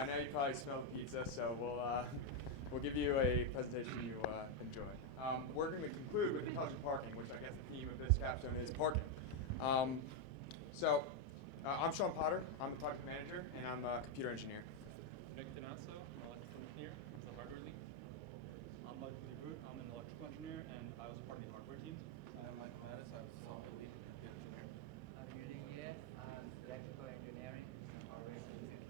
by now you probably smell the pizza, so we'll give you a presentation you enjoy. We're going to conclude with intelligent parking, which I guess the theme of this capstone is parking. I'm Sean Potter. I'm the project manager, and I'm a computer engineer. Nick Donasso, I'm an electrical engineer. He's the hardware lead. I'm Michael DeGroot. I'm an electrical engineer, and I was a part of the hardware team. I'm Michael Mattis. I was software lead and computer engineer. I'm Yulin Ye. I'm electrical engineering and hardware engineer.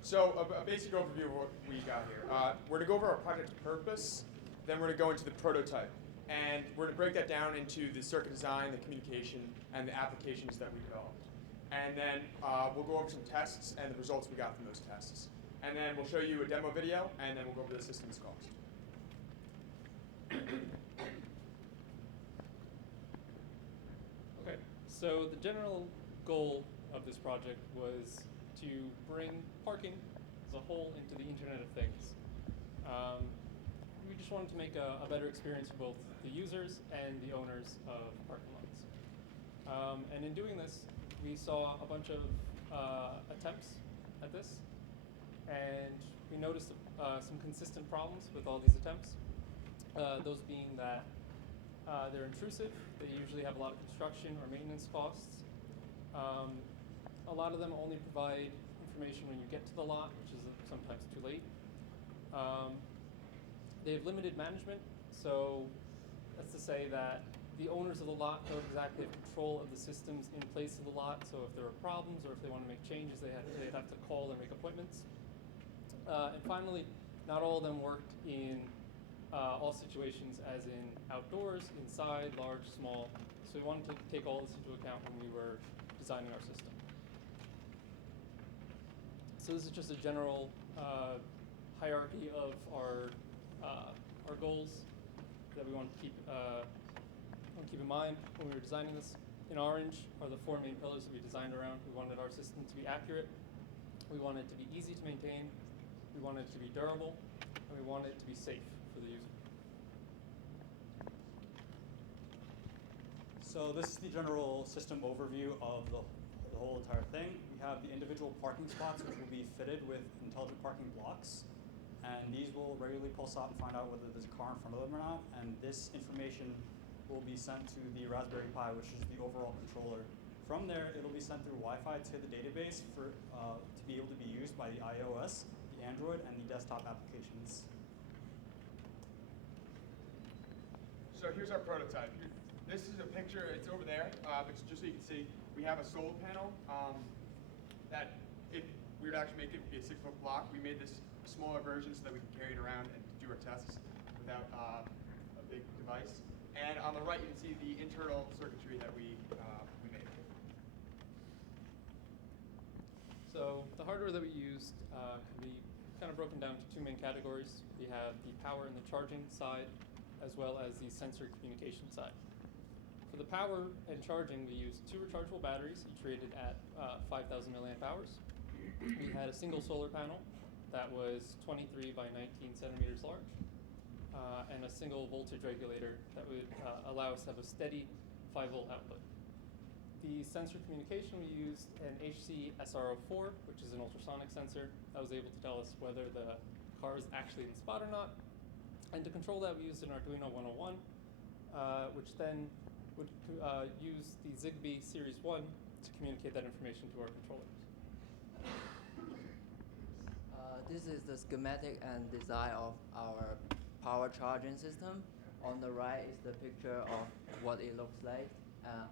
So a basic overview of what we got here. We're going to go over our project purpose, then we're going to go into the prototype. And we're going to break that down into the circuit design, the communication, and the applications that we developed. And then we'll go over some tests and the results we got from those tests. And then we'll show you a demo video, and then we'll go over the system's cost. Okay, so the general goal of this project was to bring parking as a whole into the Internet of Things. We just wanted to make a better experience for both the users and the owners of parking lots. And in doing this, we saw a bunch of attempts at this, and we noticed some consistent problems with all these attempts. Those being that they're intrusive, they usually have a lot of construction or maintenance costs. A lot of them only provide information when you get to the lot, which is sometimes too late. They have limited management, so that's to say that the owners of the lot don't exactly have control of the systems in place of the lot, so if there are problems or if they want to make changes, they'd have to call and make appointments. And finally, not all of them worked in all situations, as in outdoors, inside, large, small. So we wanted to take all this into account when we were designing our system. So this is just a general hierarchy of our goals that we want to keep in mind when we were designing this. In orange are the four main pillars that we designed around. We wanted our system to be accurate. We wanted it to be easy to maintain. We wanted it to be durable, and we wanted it to be safe for the user. So this is the general system overview of the whole entire thing. We have the individual parking spots, which will be fitted with intelligent parking blocks. And these will regularly pulse out and find out whether there's a car in front of them or not. And this information will be sent to the Raspberry Pi, which is the overall controller. From there, it'll be sent through Wi-Fi to the database to be able to be used by the iOS, the Android, and the desktop applications. So here's our prototype. This is a picture, it's over there, but just so you can see, we have a solar panel that if we would actually make it be a 6-foot block. We made this smaller version so that we can carry it around and do our tests without a big device. And on the right, you can see the internal circuitry that we made. So the hardware that we used can be kind of broken down to two main categories. We have the power and the charging side, as well as the sensor communication side. For the power and charging, we used two rechargeable batteries, each rated at 5,000 milliamp hours. We had a single solar panel that was 23 by 19 centimeters large, and a single voltage regulator that would allow us to have a steady 5-volt output. The sensor communication, we used an HC SR04, which is an ultrasonic sensor that was able to tell us whether the car is actually in the spot or not. And to control that, we used an Arduino 101, which then would use the Zigbee Series 1 to communicate that information to our controllers. This is the schematic and design of our power charging system. On the right is the picture of what it looks like.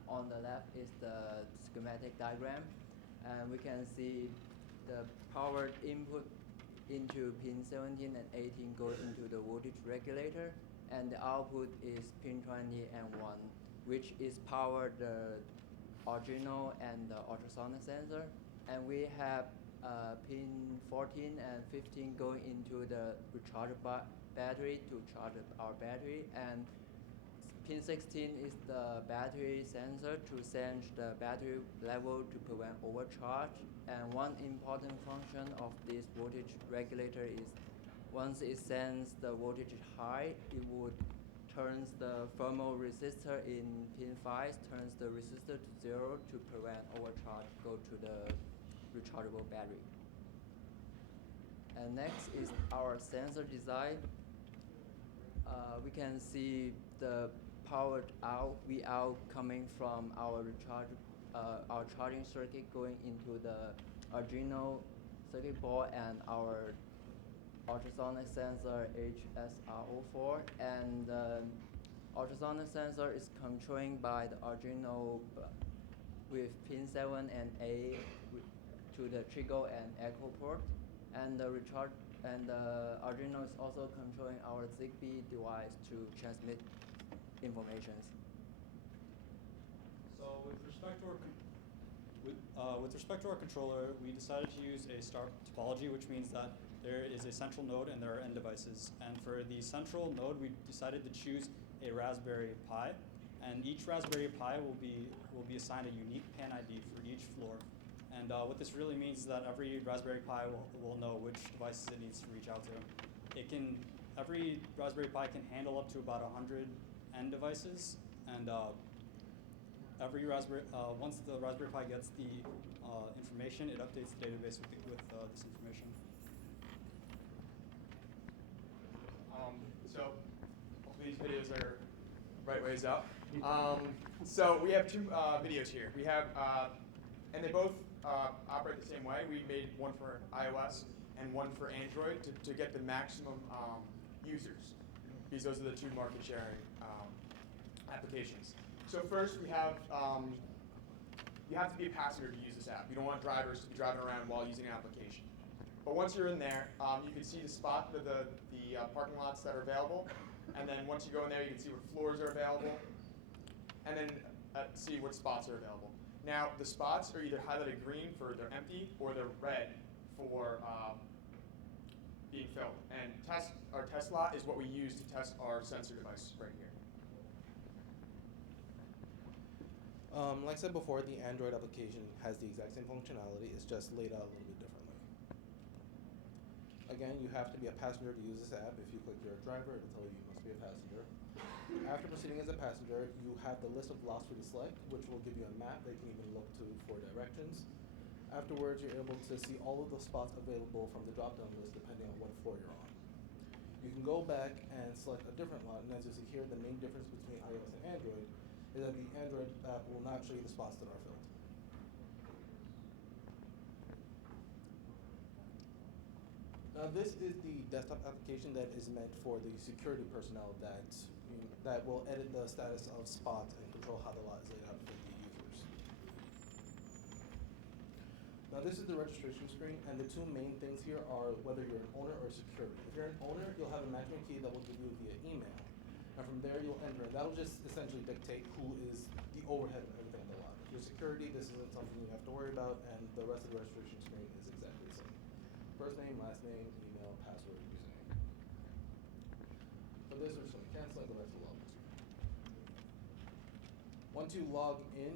On the left is the schematic diagram. And we can see the power input into pin 17 and 18 goes into the voltage regulator. And the output is pin 20 and 1, which is power the Arduino and the ultrasonic sensor. And we have pin 14 and 15 going into the rechargeable battery to charge our battery, and pin 16 is the battery sensor to sense the battery level to prevent overcharge. And one important function of this voltage regulator is once it senses the voltage is high, it would turns the thermal resistor in pin 5, turns the resistor to 0 to prevent overcharge go to the rechargeable battery. And next is our sensor design. We can see the powered out Vout coming from our charging circuit going into the Arduino circuit board and our ultrasonic sensor HSR04, and ultrasonic sensor is controlled by the Arduino with pin 7 and 8 to the trigger and echo port, and the Arduino is also controlling our Zigbee device to transmit information. So with respect to our controller, we decided to use a star topology, which means that there is a central node and there are end devices. And for the central node, we decided to choose a Raspberry Pi, and each Raspberry Pi will be assigned a unique PAN ID for each floor. And what this really means is that every Raspberry Pi will know which devices it needs to reach out to. Every Raspberry Pi can handle up to about 100 end devices, and once the Raspberry Pi gets the information, it updates the database with this information. So hopefully these videos are right ways up. So we have two videos here. We have, and they both operate the same way. We made one for iOS and one for Android to get the maximum users, because those are the two market sharing applications. So first we have, you have to be a passenger to use this app. You don't want drivers to be driving around while using an application. But once you're in there, you can see the spot, the parking lots that are available. And then once you go in there, you can see what floors are available. And then see what spots are available. Now, the spots are either highlighted green for they're empty, or they're red for being filled. And our test lot is what we use to test our sensor device right here. Like I said before, the Android application has the exact same functionality. It's just laid out a little bit differently. Again, you have to be a passenger to use this app. If you click you're a driver, it'll tell you you must be a passenger. After proceeding as a passenger, you have the list of blocks for you to select, which will give you a map that you can even look to for directions. Afterwards, you're able to see all of the spots available from the drop-down list depending on what floor you're on. You can go back and select a different lot, and as you see here, the main difference between iOS and Android is that the Android app will not show you the spots that are filled. Now this is the desktop application that is meant for the security personnel that will edit the status of spots and control how the lot is laid out for the users. Now this is the registration screen, and the two main things here are whether you're an owner or security. If you're an owner, you'll have a management key that will give you via email. And from there you'll enter, and that'll just essentially dictate who is the overhead of everything in the lot. If you're security, this isn't something you have to worry about, and the rest of the registration screen is exactly the same. First name, last name, email, password, username. For this, we're just gonna cancel and go back to the login screen. Once you log in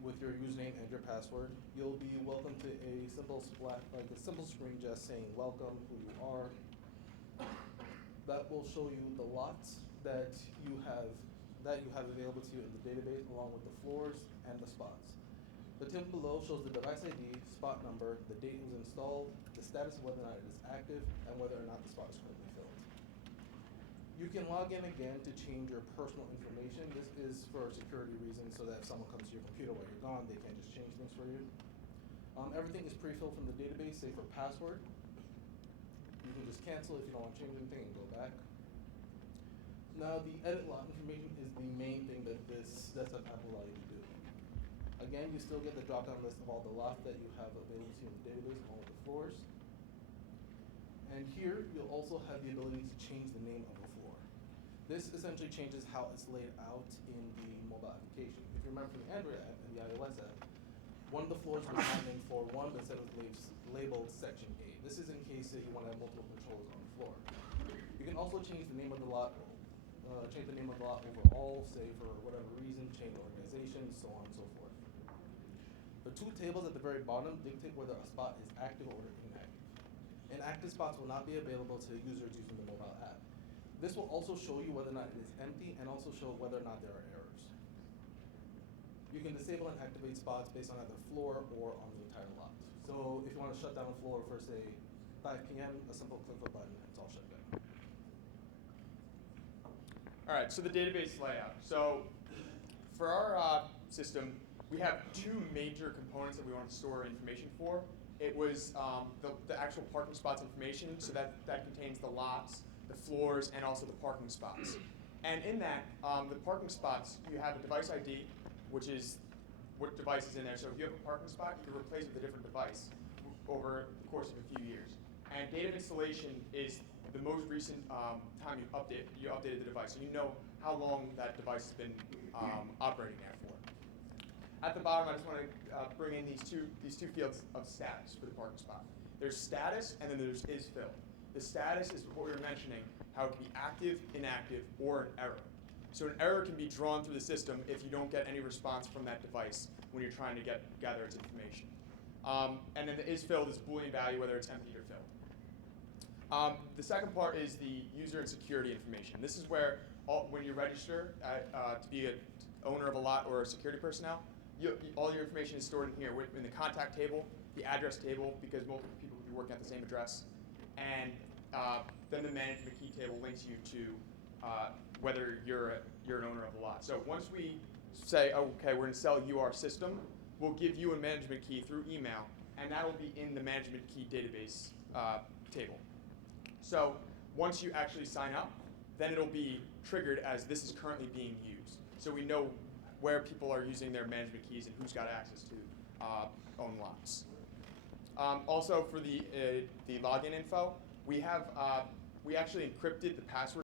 with your username and your password, you'll be welcome to a simple screen just saying welcome, who you are. That will show you the lots that you have available to you in the database, along with the floors and the spots. The table below shows the device ID, spot number, the date it was installed, the status of whether or not it is active, and whether or not the spot is currently filled. You can log in again to change your personal information. This is for security reasons, so that if someone comes to your computer while you're gone, they can't just change things for you. Everything is pre-filled from the database, save for password. You can just cancel if you don't want to change anything and go back. Now, the edit lot information is the main thing that this desktop app will allow you to do. Again, you still get the drop-down list of all the lots that you have available to you in the database, along with the floors. And here, you'll also have the ability to change the name of a floor. This essentially changes how it's laid out in the mobile application. If you remember from the Android app and the iOS app, one of the floors was not named floor 1, but instead it was labeled section A. This is in case that you want to have multiple controllers on the floor. You can also change the name of the lot overall, say for whatever reason, change organization, so on and so forth. The two tables at the very bottom dictate whether a spot is active or inactive. Inactive spots will not be available to users using the mobile app. This will also show you whether or not it is empty, and also show whether or not there are errors. You can disable and activate spots based on either floor or on the entire lot. So if you want to shut down a floor for, say, 5 p.m., a simple click of a button, it's all shut down. All right, so the database layout. So for our system, we have two major components that we want to store information for. It was the actual parking spots information, so that contains the lots, the floors, and also the parking spots. And in that, the parking spots, you have a device ID, which is what device is in there. So if you have a parking spot, you can replace it with a different device over the course of a few years. And date of installation is the most recent time you updated the device, so you know how long that device has been operating there for. At the bottom, I just want to bring in these two fields of status for the parking spot. There's status, and then there's isFill. The status is what we were mentioning, how it can be active, inactive, or an error. So an error can be drawn through the system if you don't get any response from that device when you're trying to gather its information. And then the isFill is Boolean value, whether it's empty or filled. The second part is the user and security information. This is where when you register to be an owner of a lot or a security personnel, all your information is stored in here, in the contact table, the address table, because multiple people could be working at the same address, and then the management key table links you to whether you're an owner of a lot. So once we say, okay, we're going to sell you our system, we'll give you a management key through email, and that will be in the management key database table. So once you actually sign up, then it'll be triggered as this is currently being used. So we know where people are using their management keys and who's got access to own lots. Also for the login info, we actually encrypted the password